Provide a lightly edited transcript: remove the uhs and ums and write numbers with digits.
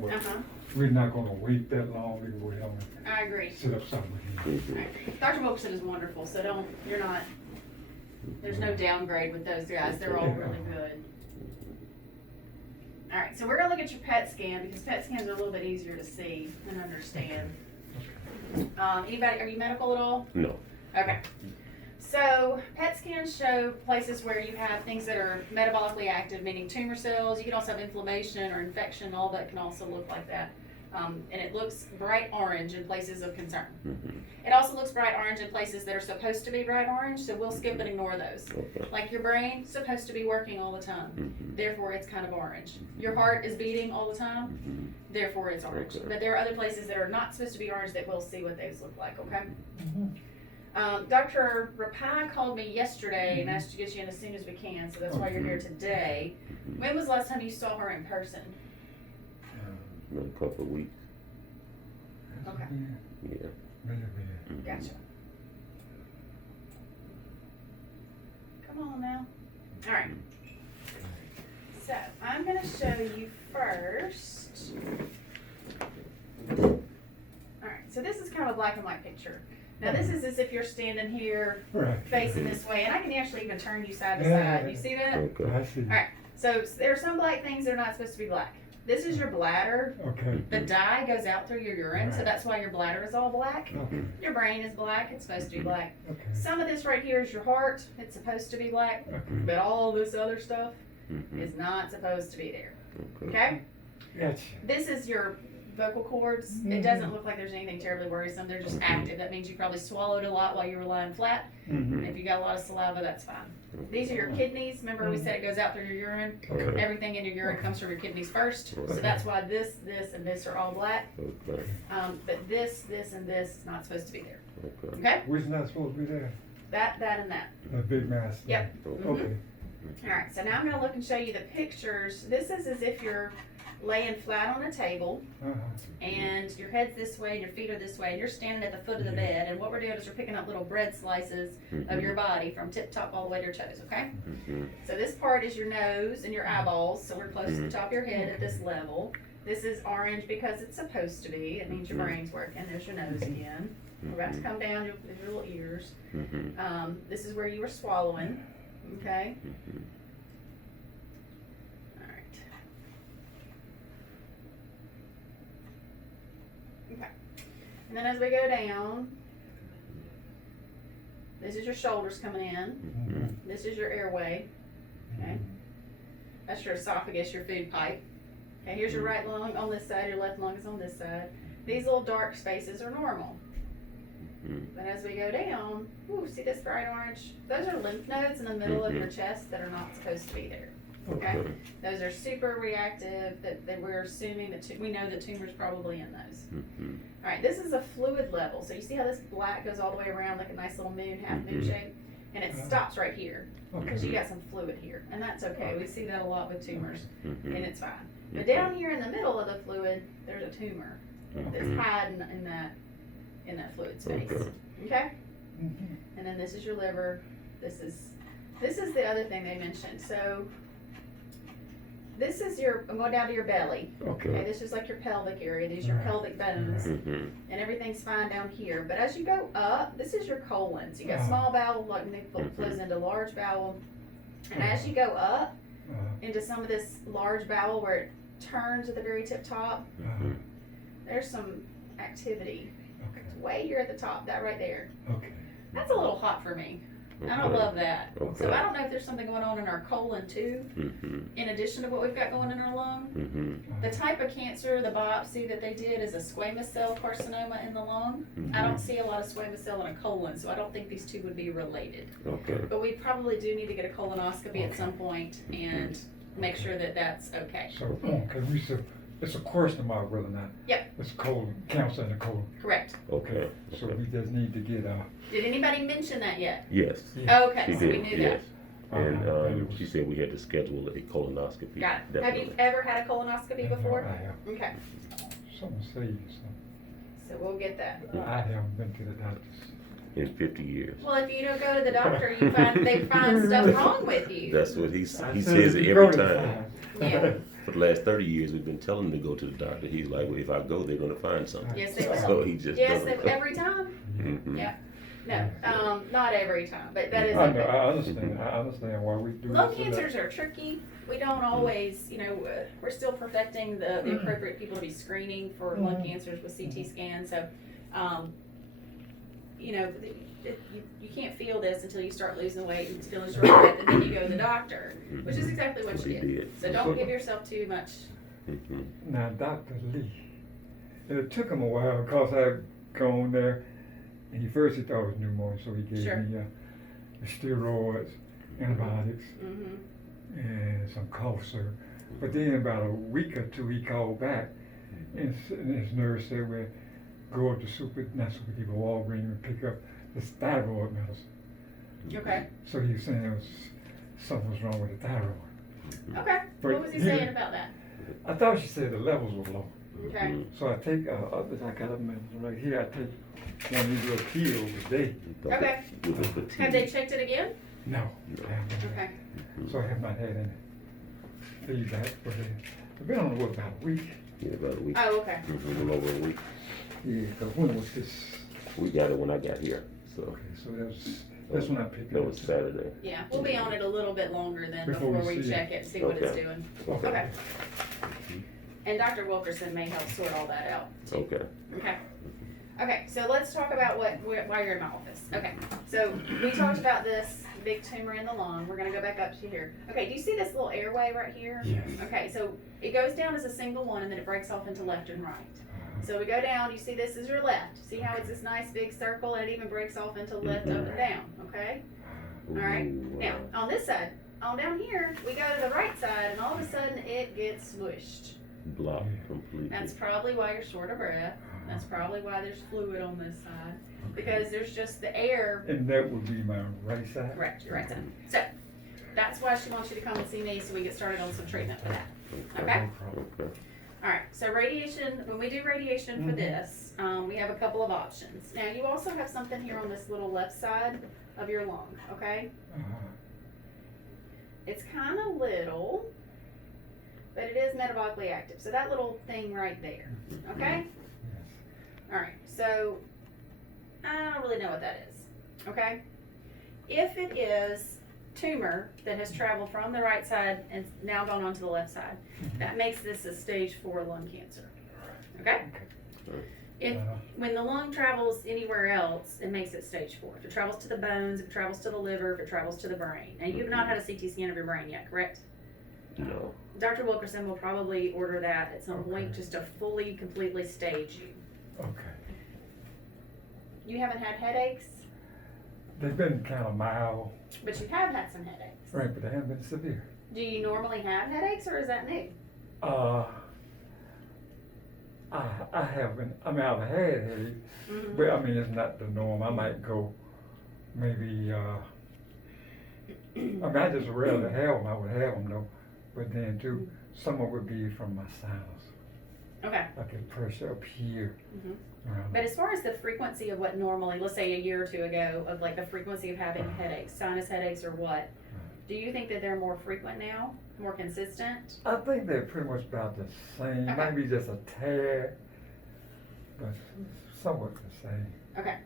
long, but Uh-huh, we're not gonna wait that long. We can go down I agree. and set up something with him. I agree. Dr. Wilkerson is wonderful, so you're not, there's no downgrade with those guys, they're all really good. Alright, so we're gonna look at your PET scan, because PET scans are a little bit easier to see and understand. Anybody, are you medical at all? No. Okay. So PET scans show places where you have things that are metabolically active, meaning tumor cells. You can also have inflammation or infection. All that can also look like that. And it looks bright orange in places of concern. It also looks bright orange in places that are supposed to be bright orange, so we'll skip and ignore those. Okay. Like your brain, supposed to be working all the time. Therefore, it's kind of orange. Your heart is beating all the time. Therefore, it's orange. Okay. But there are other places that are not supposed to be orange that we'll see what those look like, okay? Dr. Rapai called me yesterday and asked to get you in as soon as we can, so that's why you're here today. When was the last time you saw her in person? In a couple of weeks. Okay. Yeah. Gotcha. Come on now. Alright. So, I'm gonna show you first. Alright, so this is kind of a black and white picture. Now this is as if you're standing here Right. facing this way, and I can actually even turn you side to Yeah. side. You see that? Okay. I see. Alright, so there are some black things that are not supposed to be black. This is your bladder. Okay. The dye goes out through your urine, so Right. that's why your bladder is all black. Okay. Your brain is black, it's supposed to be black. Okay. Some of this right here is your heart, it's supposed to be black, Okay. but all this other stuff is not supposed to be there. Okay? Gotcha. This is your vocal cords. It doesn't look like there's anything terribly worrisome, they're just active. That means you probably swallowed a lot while you were lying flat. If you got a lot of saliva, that's fine. These are your kidneys. Remember we said it goes out through your urine? Okay. Everything in your urine comes from your kidneys first. So that's why this, and this are all black. Okay. But this, and this is not supposed to be there. Okay. Okay? Which not supposed to be there? That, and that. A big mass. Yep. Okay. Alright, so now I'm gonna look and show you the pictures. This is as if you're laying flat on a table and your head's this way and your feet are this way and you're standing at the foot of the bed, and what we're doing is we're picking up little bread slices of your body from tip top all the way to your toes, okay? So this part is your nose and your eyeballs, so we're close to the top of your head at this level. This is orange because it's supposed to be. It means your brain's working. There's your nose again. We're about to come down to your little ears. This is where you were swallowing, okay? Alright. Okay. And then as we go down, this is your shoulders coming in. This is your airway. Okay. That's your esophagus, your food pipe. Okay, here's your right lung on this side, your left lung is on this side. These little dark spaces are normal. But as we go down, ooh, see this bright orange? Those are lymph nodes in the middle of your chest that are not supposed to be there. Okay? Those are super reactive, that we're assuming that, we know that tumor's probably in those. Alright, this is a fluid level. So you see how this black goes all the way around like a nice little moon, half moon shape? And it stops right here. Because you got some fluid here. And that's okay. We see that a lot with tumors. And it's fine. But down here in the middle of the fluid, there's a tumor that's hiding in that fluid space. Okay? And then this is your liver. This is the other thing they mentioned. So this is I'm going down to your belly. Okay, this is like your pelvic area. These are your pelvic bones. And everything's fine down here. But as you go up, this is your colon. So you got small bowel, like flows into large bowel. And as you go up into some of this large bowel where it turns at the very tip top, there's some activity. It's way here at the top, that right there. Okay. That's a little hot for me. I don't love that. So I don't know if there's something going on in our colon too, in addition to what we've got going in our lung. The type of cancer, the biopsy that they did is a squamous cell carcinoma in the lung. I don't see a lot of squamous cell in a colon, so I don't think these two would be related. But we probably do need to get a colonoscopy at some point and make sure that that's okay. So, it's a question about whether or not. Yep. It's colon, cancer in the colon. Correct. Okay. So we just need to get, Did anybody mention that yet? Yes. Okay, She so we did, knew yes. that. And she said we had to schedule a colonoscopy. Got it. Have Definitely. you ever had a colonoscopy before? I have. Okay, Someone say something. so we'll get that. I haven't been to the doctors. In 50 years. Well, if you don't go to the doctor, they find stuff wrong with you. That's what he I said says if it you every go to time. Yeah. for the last 30 years, we've been telling him to go to the doctor. He's like, well, if I go, they're gonna find something. Yes, they will. So he just Yes, doesn't. every time. Mhm. Yeah. No, not every time, but that is I know, okay. I understand why we do this. Lung and that. cancers are tricky. We don't always, we're still perfecting the appropriate people to be screening for lung cancers with CT scans. So, you can't feel this until you start losing weight and feeling short of breath, and then you go to the doctor, which is exactly what What you he did. did. So don't give yourself too much. Mhm. Now, Dr. Lee, it took him a while because I'd gone there, and he thought it was pneumonia, so he gave Sure. me the steroids, antibiotics, Mm-hmm. and some cough syrup. But then about a week or two, he called back, and his nurse said, well, go up to Walgreens and pick up this thyroid medicine. Okay. So he was saying something was wrong with the thyroid. Okay. But What was he he- saying about that? I thought she said the levels were low. Okay. Mhm. So I take, I got a medicine right here, I take one of these little pills a day. Okay. With the fatigue. Have they checked it again? No, I haven't. Okay. Mhm. So I have not had any feedback, but it's been on what, about a week? Yeah, about a week. Oh, okay. Mhm, a little over a week. Yeah, because when was this? We got it when I got here, so Okay, so that's when I picked it that up. was Saturday. Yeah, we'll be on it a little bit longer then Before before we we see it. check it, see what it's Okay. doing. Okay. Okay. And Dr. Wilkerson may help sort all that out too. Okay. Okay. Okay, so let's talk about why you're in my office. Okay, so we talked about this big tumor in the lung. We're gonna go back up to here. Okay, do you see this little airway right here? Yes. Okay, so it goes down as a single one and then it breaks off into left and right. So we go down, you see this is your left. See how it's this nice big circle and it even breaks off into left, up and down, okay? All right. Ooh, Now, on this side, on down here, we go to the right side and all of a sudden it gets smushed. blocked completely. That's probably why you're short of breath. That's probably why there's fluid on this side. Because there's just the air. And that would be my right side? Correct, your right side. So, that's why she wants you to come and see me so we get started on some treatment for that. Okay? No problem. Okay. Alright, so radiation, when we do radiation for Mhm. this, we have a couple of options. Now, you also have something here on this little left side of your lung, okay? It's kind of little, but it is metabolically active. So that little thing right there, okay? Yes. Alright, so I don't really know what that is, okay? If it is tumor that has traveled from the right side and now gone on to the left side, that makes this a stage 4 lung cancer, okay? If when the lung travels anywhere else, it makes it stage 4. If it travels to the bones, if it travels to the liver, if it travels to the brain. Now, you've not had a CT scan of your brain yet, correct? No. Dr. Wilkerson will probably order that at some point Okay. just to fully, completely stage you. Okay. You haven't had headaches, They've been kind of mild, but you have had some headaches. right, but they haven't been severe. Do you normally have headaches, or is that new? I haven't, I mean, I've had headaches, Mhm. but I mean, it's not the norm. I might go maybe, I mean, I just rather have them, I would have them though. But then too, some of it would be from my sinus, Okay. like the pressure up here. Mhm. around But as far as the frequency of what normally, let's say a year or two ago, of like the frequency of having headaches, sinus headaches or what, do you think that they're more frequent now, more consistent? I think they're pretty much about the same, Okay. maybe just a tad, but somewhat the same. Okay,